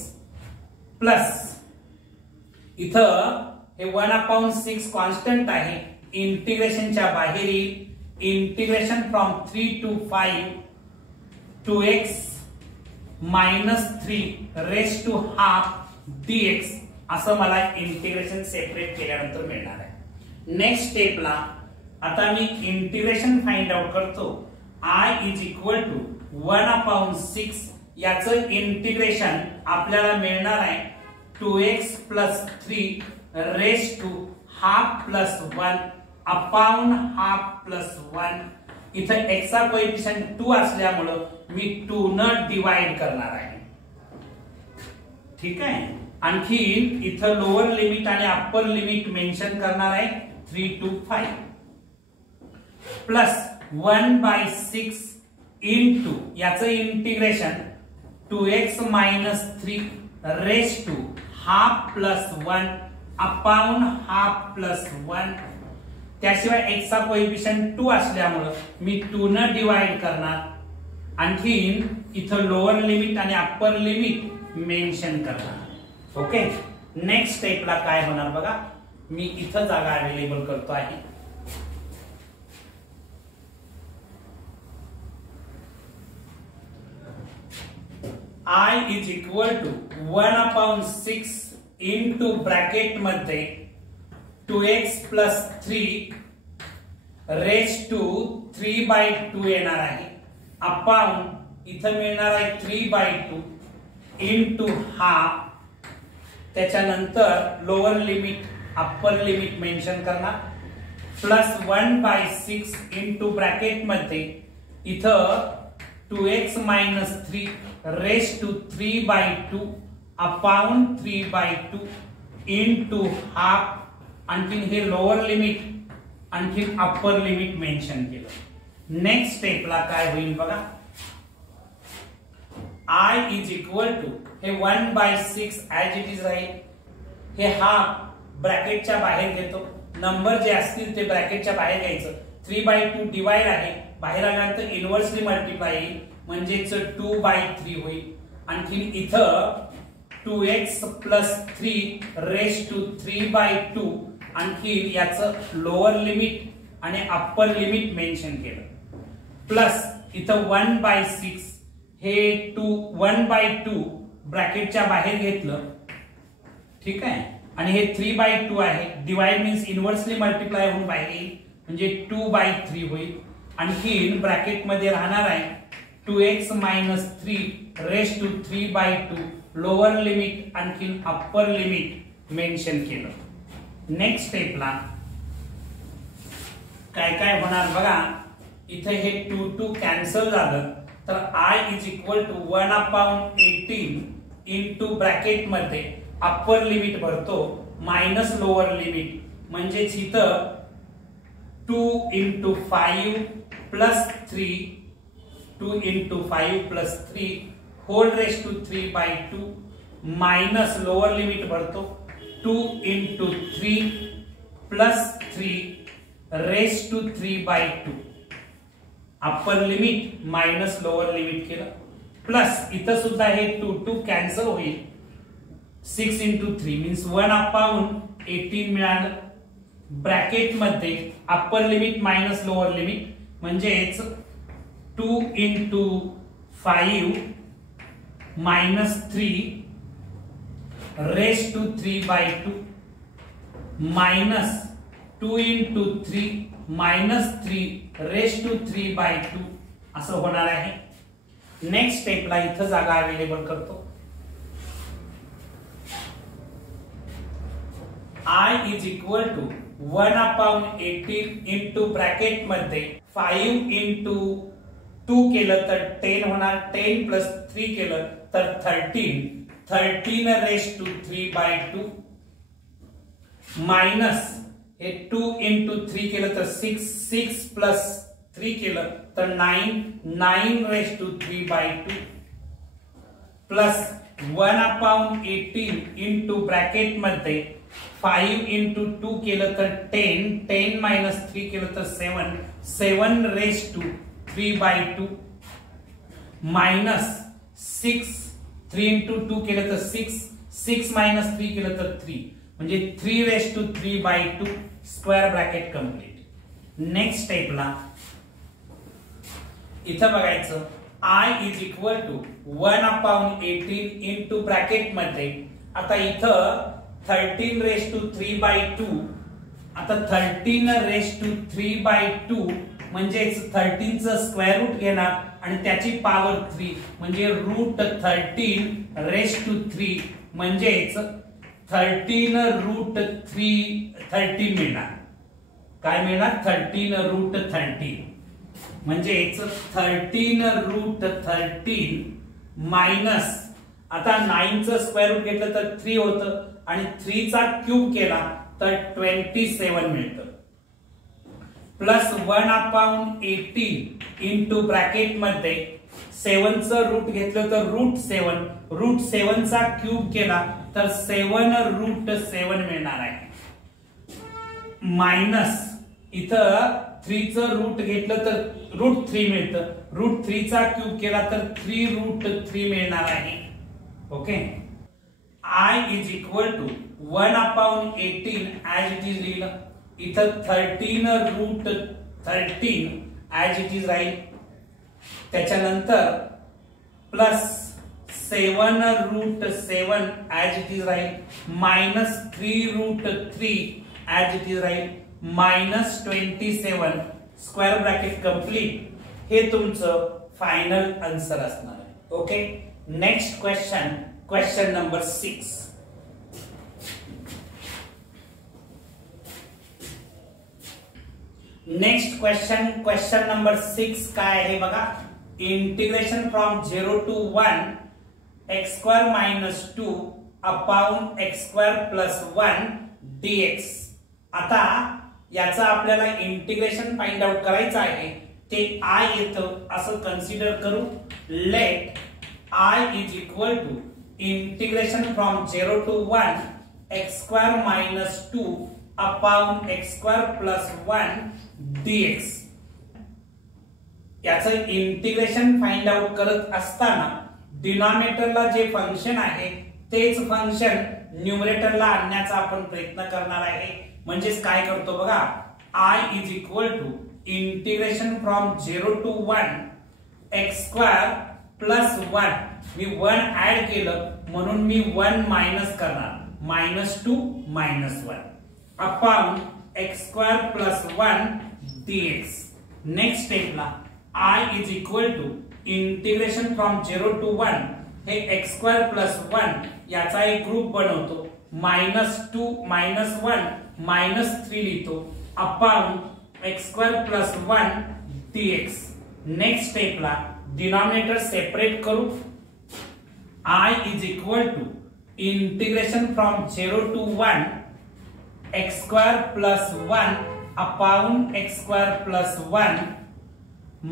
plus इथं हे 1/6 कॉन्स्टंट आहे इंटिग्रेशनच्या बाहेर येईल integration from 3 to 5 2x minus 3 raise to half dx असं मला इंटिग्रेशन सेपरेट केल्यानंतर मिळणार आहे. नेक्स्ट स्टेपला आता मी इंटिग्रेशन फाइंड आउट करतो I इज इक्वल टू 1/6 याचं इंटिग्रेशन आपल्याला मिळणार आहे 2x plus 3 raise to half plus 1 upon half plus 1 इथं x चा कोएफिशिएंट 2 असल्यामुळे मी 2 न डिवाइड करणार आहे. ठीक आहे आणखी इथं लोअर लिमिट आणि अप्पर लिमिट मेन्शन करणार आहे 3 to 5 प्लस 1/6 इंटू याचं integration 2x minus 3 raise to half plus 1 upon half plus 1 त्याशिवाय x चा कोएफिशिएंट 2 असल्यामुळे मी 2 न डिवाइड करणार आणखीन इथं लोअर लिमिट आणि अप्पर लिमिट मेन्शन करणार. ओके नेक्स्ट स्टेपला काय होणार बघा मी इथं जागा अवेलेबल करतो आहे I is equal to 1/6 into bracket मध्ये 2x प्लस 3 रेस टू 3/2 येणार आहे अपॉन इथं मिळणार आहे 3/2 इंटू हाफ त्याच्यानंतर lower limit upper limit mention करणार प्लस 1/6 इंटू ब्रॅकेट मध्ये इथं 2x minus 3 raise to 3/2 upon 3/2 into half आणखीन हे लोअर लिमिट आणखीन अप्पर लिमिट मेन्शन केलं. नेक्स्ट स्टेपला काय होईल बघा I इज इक्वल टू हे 1/6 ऍज इट इज राहील हे हाफ ब्रॅकेटच्या बाहेर घेतो नंबर जे असतील ते ब्रॅकेटच्या बाहेर घ्यायचं 3/2 डिवाइड आहे बाहेर आल्यानंतर इनव्हर्सली मल्टिप्लाय येईल म्हणजेच 2/3 होईल आणखीन इथं 2x प्लस 3 रेस टू 3/2 आणखी याचं लोअर लिमिट आणि अप्पर लिमिट मेन्शन केलं प्लस इथं 1/6 हे 1/2 ब्रॅकेटच्या बाहेर घेतलं ठीक आहे आणि हे 3/2 आहे डिवाइड मीन्स इनव्हर्सली मल्टिप्लाय होऊन बाहेर येईल म्हणजे 2/3 होईल आणखीन ब्रॅकेट मध्ये राहणार आहे 2x minus 3 raise to 3/2 lower limit आणखीन अप्पर लिमिट मेन्शन केलं. नेक्स्ट स्टेपला काय काय होणार बघा इथे हे 2 कॅन्सल झालं तर I is equal to 1/18 into bracket मध्ये अप्पर लिमिट भरतो मायनस लोअर लिमिट, म्हणजेच इथं 2 × 5 + 3 2 × 5 + 3 whole raise to 3/2 minus lower limit भरतो 2 × 3 + 3 raise to 3/2 upper limit minus lower limit केलं, प्लस इथं सुद्धा हे 2 कॅन्सल होईल 6 × 3 मीन्स 1/18 मिळालं. ब्रॅकेट मध्ये upper limit minus lower limit म्हणजेच 2 × 5 - 3 raise to 3/2 minus 2 × 3 - 3 raise to 3/2 असं होणार आहे. नेक्स्ट स्टेपला इथं जागा अवेलेबल करतो. I is equal to 1/18 into bracket मध्ये 5 × 2 केलं तर 10 होणार, 10 + 3 केलं तर 13 रेस टू 3/2 मायनस हे 2 × 3 केलं तर 6 + 3 केलं तर 9 raise to 3/2 plus 1/18 into bracket मध्ये 5 × 2 केलं तर 10 - 3 केलं तर 7 रेस टू 3/2 मायनस 3 × 2 केलं तर 6 - 3 केलं तर 3 म्हणजे 3 raise to 3/2 square bracket complete. Next स्टेपला इथं बघायचं I is equal to 1/18 into bracket मध्ये आता इथं 13 रेस टू 3/2 आता 13 रेस टू 3/2 म्हणजेच 13 चं स्क्वेअर रूट घेणार आणि त्याची पॉवर 3 म्हणजे √13 रेस टू 3 म्हणजेच 13√3 मिळणार. काय मिळणार? 13√13 म्हणजेच 13√13 मायनस आता 9 चं स्क्वेअर रूट घेतलं तर 3 होतं आणि 3 चा क्यूब केला तर 27 मिळतं प्लस 1/18 इंटू ब्रॅकेट मध्ये 7 चं रूट घेतलं तर √7 चा क्यूब केला तर 7√7 मिळणार आहे मायनस इथं 3 चं रूट घेतलं तर √3 मिळतं, √3 चा क्यूब केला तर 3√3 मिळणार आहे. Okay. I is equal to 1/18 as it is लिहिलं इथं 13√13 ऍज इट इज राहील, त्याच्यानंतर प्लस 7√7 ऍज इट इज राहील मायनस 3√3 ऍज इट इज राहील मायनस 27 स्क्वेअर ब्रॅकेट कंप्लीट. हे तुमचं फायनल आन्सर असणार आहे. Okay. Next question number 6. Next question number 6 काय आहे बघा. Integration from 0 to 1 x² - 2 upon x² + 1 dx. आता याचा आपल्याला इंटिग्रेशन फाइंड आउट करायचं आहे. ते I येतं असं कन्सिडर करू. Let I is equal to integration from 0 to 1 x² - 2 upon x² + 1 dx. याचं इंटिग्रेशन फाइंड आउट करत असताना डिनॉमिनेटरला जे फंक्शन आहे तेच फंक्शन न्यूमरेटरला आणण्याचा आपण प्रयत्न करणार आहे. म्हणजेच काय करतो बघा. I is equal to integration from 0 to 1 x² + 1 मी 1 ऍड केलं म्हणून मी 1 मायनस करणार -2 - 1 अपॉन x² + 1 dx. नेक्स्ट स्टेपला I is equal to integration from 0 to 1 हे x² + 1 याचा एक ग्रुप बनवतो -2 - 1 -3 लिहितो अपॉन x² + 1 dx. नेक्स्ट स्टेपला डिनॉमिनेटर सेपरेट करू. I is equal to integration from 0 to 1 x square plus 1 upon x square plus 1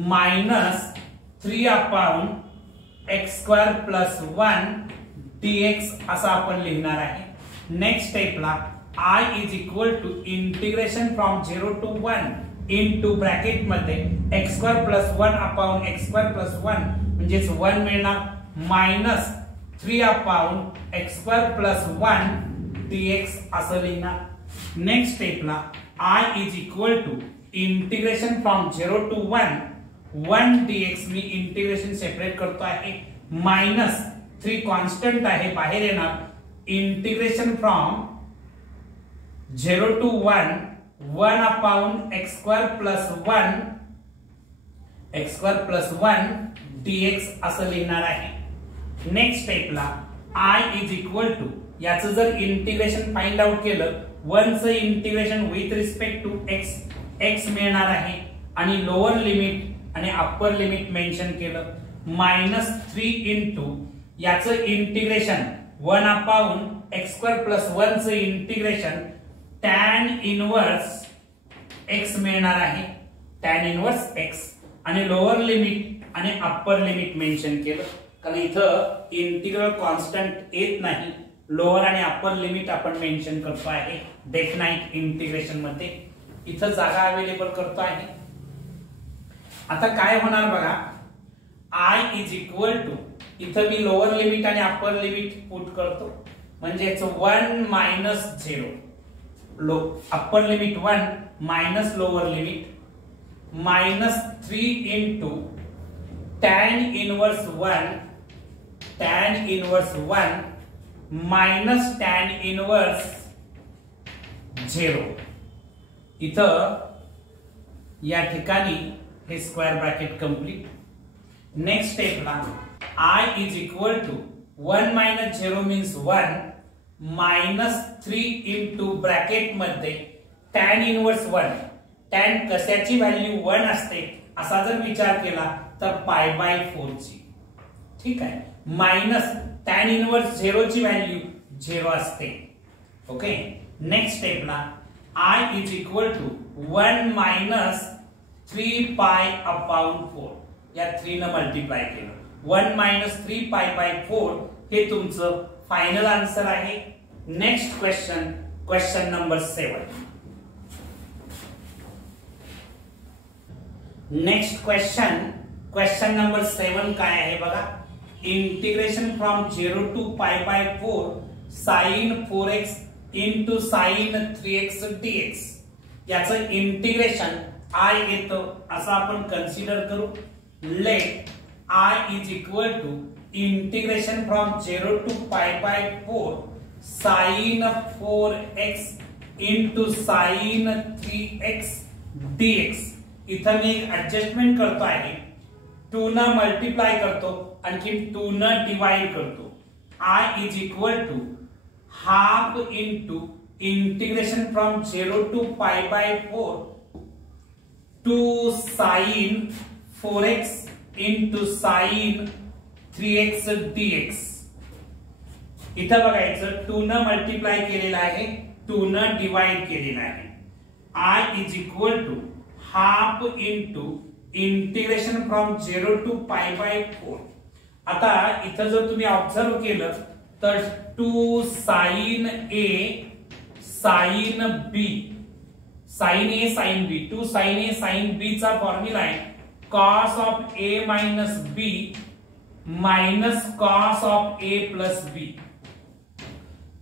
minus 3 upon x square plus 1 dx असं आपण लिहिणार आहे. नेक्स्ट स्टेपला I is equal to integration from 0 to 1 into bracket मध्ये x square plus 1 upon x square plus 1 म्हणजेच 1 मिळणार minus 3 upon x square plus 1 dx असं लिहिणार. नेक्स्ट स्टेपला I is equal to integration from 0 to 1 dx me integration separate करतो आहे minus 3 constant आहे बाहेर येणार integration from 0 to 1 upon x square plus 1 dx असं लिहिणार आहे. नेक्स्ट स्टेपला I is equal to याचं जर इंटिग्रेशन फाइंड आउट केलं 1 चं integration with respect to x मिळणार आहे आणि लोअर लिमिट आणि अप्पर लिमिट मेन्शन केलं -3 इंटू याचं integration 1 upon x square plus 1 चं इंटिग्रेशन tan इनवर्स x मिळणार आहे tan इनवर्स x आणि लोअर लिमिट आणि अप्पर लिमिट मेन्शन केलं कारण इथं इंटिग्रल कॉन्स्टंट येत नाही लोअर आणि अप्पर लिमिट आपण मेन्शन करतो आहे डेफिनाइट इंटिग्रेशन मध्ये इथं जागा अवेलेबल करतो आहे. आता काय होणार बघा I is equal to इथं मी लोअर लिमिट आणि अप्पर लिमिट पुट करतो म्हणजे 1 minus 0 upper limit 1 minus lower limit -3 into tan inverse 1 minus tan inverse 0 इथं या ठिकाणी हे स्क्वेअर ब्रॅकेट कंप्लीट. नेक्स्ट स्टेपला I is equal to 1 minus 0 means 1 minus 3 into bracket मध्ये tan इनवर्स 1 tan कशाची value 1 असते असा जर विचार केला तर π/4 ची ठीक आहे मायनस tan इनवर्स 0 ची व्हॅल्यू 0 असते. ओके नेक्स्ट स्टेपला I is equal to 1 minus 3π/4 या 3 ने मल्टिप्लाय केलं 1 minus 3π/4 हे तुमचं फायनल आन्सर आहे. Next question number 7. Next question number 7 काय आहे बघा integration from 0 to π/4 sin 4x into sin 3x dx याचं इंटिग्रेशन I येतो असं आपण कन्सिडर करू. Let I is equal to integration from 0 to π/4 sin 4x into sin 3x dx इथं मी एक ऍडजस्टमेंट करतो आहे 2 न मल्टिप्लाय करतो आणखी 2 न डिवाइड करतो. I is equal to half into integration from 0 to π/4 to sin 4x into sin 3x dx इथं बघायचं 2 न मल्टिप्लाय केलेला आहे 2 न डिवाइड केलेला आहे. I is equal to half into integration from 0 to π/4 आता इथं जर तुम्ही ऑब्झर्व केलं तर 2 sin A sin B sin A sin B 2 sin A sin B चा फॉर्म्युला आहे cos of A minus B minus cos of A plus B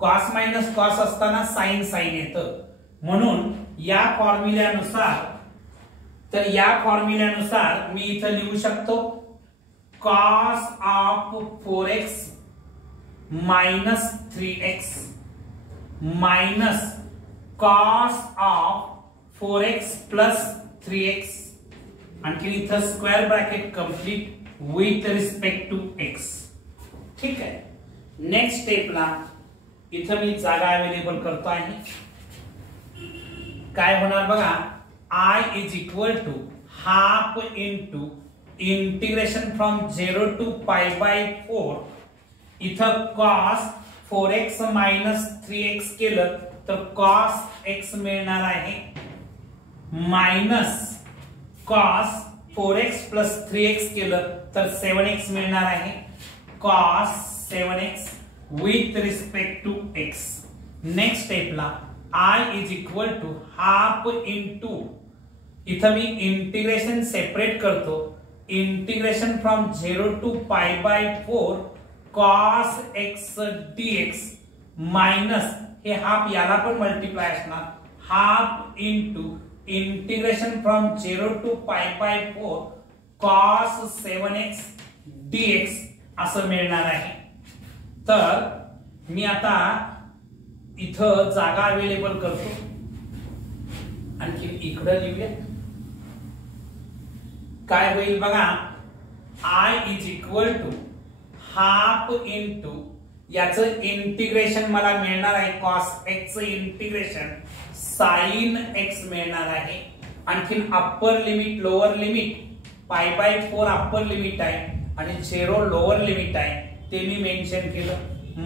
cos minus cos असताना sin sin येतं म्हणून या फॉर्म्युल्यानुसार मी इथं लिहू शकतो cos of 4x minus 3x minus cos of 4x plus 3x आणखी इथं square bracket complete with respect to x. ठीक आहे नेक्स्ट स्टेपला इथं मी जागा अवेलेबल करतो आहे काय होणार बघा I is equal to half into integration from 0 to pi by 4 इथं cos 4x मायनस 3x केलं तर cos x मिळणार आहे minus cos 4x plus 3x केलं तर 7x मिळणार आहे cos 7x with respect to x. Next स्टेपला I is equal to half into इथं मी इंटिग्रेशन सेपरेट करतो integration from 0 to pi by 4 cos x dx minus हे हाफ याला पण मल्टिप्लाय असणार half into integration from 0 to pi by 4 cos 7x dx असं मिळणार आहे. तर मी आता इथं जागा अवेलेबल करतो आणखी इकडे लिहूया काय होईल बघा I is equal to half into याचं इंटिग्रेशन मला मिळणार आहे cos x integration sin x मिळणार आहे आणखीन अप्पर लिमिट लोअर लिमिट पाय बाय 4 अप्पर लिमिट आहे आणि 0 लोअर लिमिट आहे ते मी मेन्शन केलं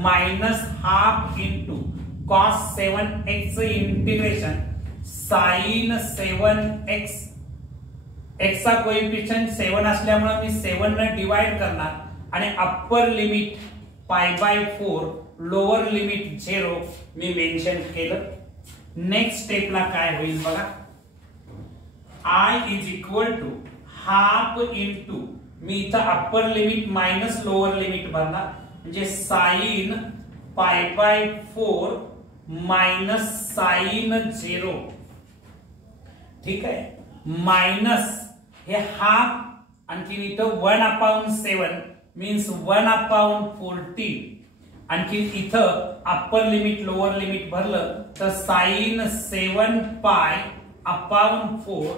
minus half into cos 7x integration sin 7x x चा कोएफिशिएंट 7 असल्यामुळे मी 7 ने डिवाइड करणार आणि अप्पर लिमिट पाय by 4 lower limit 0 me mention केलं. नेक्स्ट स्टेपला काय होईल बघा I is equal to half into मी इथं upper limit minus lower limit भरणार म्हणजे sin पाय बाय 4 मायनस sin 0 ठीक आहे मायनस हे हाफ आणखी इथं 1/7 मीन्स 1/14 आणखी इथं अप्पर लिमिट लोअर लिमिट भरलं तर sin 7 pi upon 4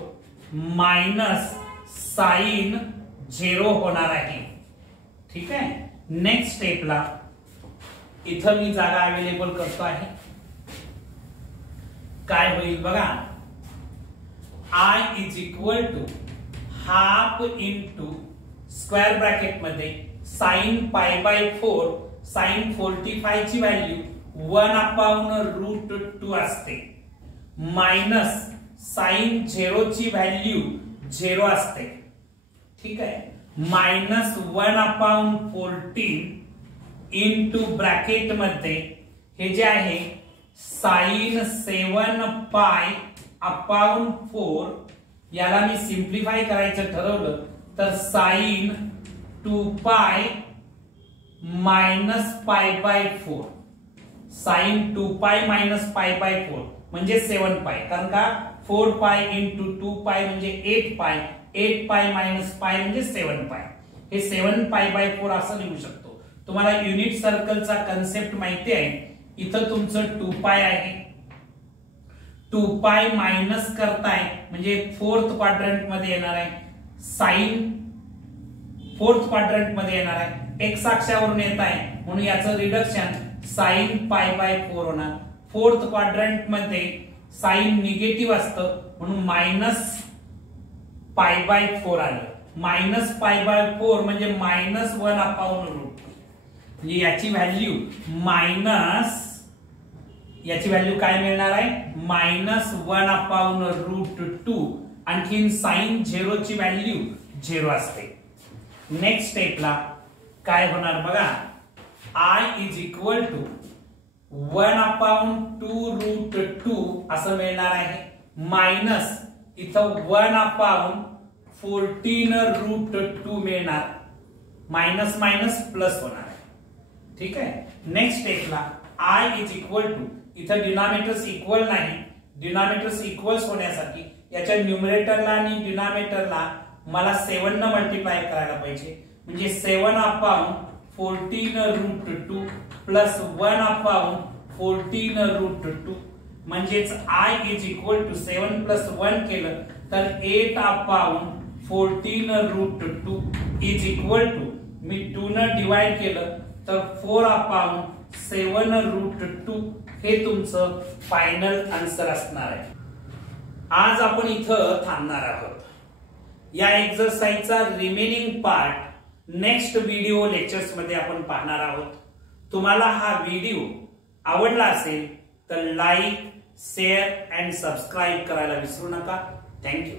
minus sin 0 होणार आहे ठीक आहे. नेक्स्ट स्टेपला इथं मी जागा अवेलेबल करतो आहे काय होईल बघा I is equal to half into square bracket मध्ये sin पाय बाय 4 sin 45 ची व्हॅल्यू 1/√2 असते मायनस sin 0 ची व्हॅल्यू 0 असते ठीक आहे मायनस 1/14 इंटू ब्रॅकेट मध्ये हे जे आहे sin 7 पाय अपॉन 4 याला मी सिंप्लिफाय करायचं ठरवलं तर sin 2 pi minus pi by 4 sin 2 pi minus pi by 4 म्हणजे 7 पाय कारण का 4 पाय इंटू 2 पाय म्हणजे 8 पाय 8 पाय मायनस पाय म्हणजे 7 पाय हे 7 पाय बाय 4 असं लिहू शकतो. तुम्हाला युनिट सर्कलचा कन्सेप्ट माहिती आहे इथं तुमचं 2 पाय आहे 2 पाय मायनस करताय म्हणजे फोर्थ क्वाड्रंट मध्ये येणार आहे साइन फोर्थ क्वाड्रंट मध्ये येणार आहे एक्स अक्षावरून येत आहे म्हणून याचं रिडक्शन साइन पाय बाय 4 होणार. फोर्थ क्वाड्रंट मध्ये साइन निगेटिव्ह असतं म्हणून मायनस पाय बाय 4 आलं मायनस पाय बाय 4 म्हणजे मायनस 1/√2 म्हणजे याची व्हॅल्यू मायनस याची व्हॅल्यू काय मिळणार आहे मायनस 1/√2 आणखीन साइन 0 ची व्हॅल्यू 0 असते. नेक्स्ट स्टेपला काय होणार बघा I is equal to 1/2√2 असं मिळणार आहे मायनस इथं 1/14√2 मिळणार मायनस मायनस प्लस होणार ठीक आहे. नेक्स्ट स्टेपला I is equal to इथं डिनॉमिनेटर्स इक्वल नाही डिनॉमिनेटर्स इक्वल्स होण्यासाठी याच्या न्यूमरेटरला आणि डिनॉमिनेटरला मला 7 ने मल्टिप्लाय करायला पाहिजे म्हणजे 7/14√2 प्लस 1/14√2 म्हणजेच I is equal to 7 plus 1 केलं तर 8/14√2 is equal to मी 2 ने डिवाइड केलं तर 4/7√2 हे तुमचं फायनल आन्सर असणार आहे. आज आपण इथं थांबणार आहोत. या एक्सरसाइजचा remaining part next video lectures मध्ये आपण पाहणार आहोत. तुम्हाला हा व्हिडिओ आवडला असेल तर लाईक, शेअर अँड सबस्क्राईब करायला विसरू नका. थँक्यू.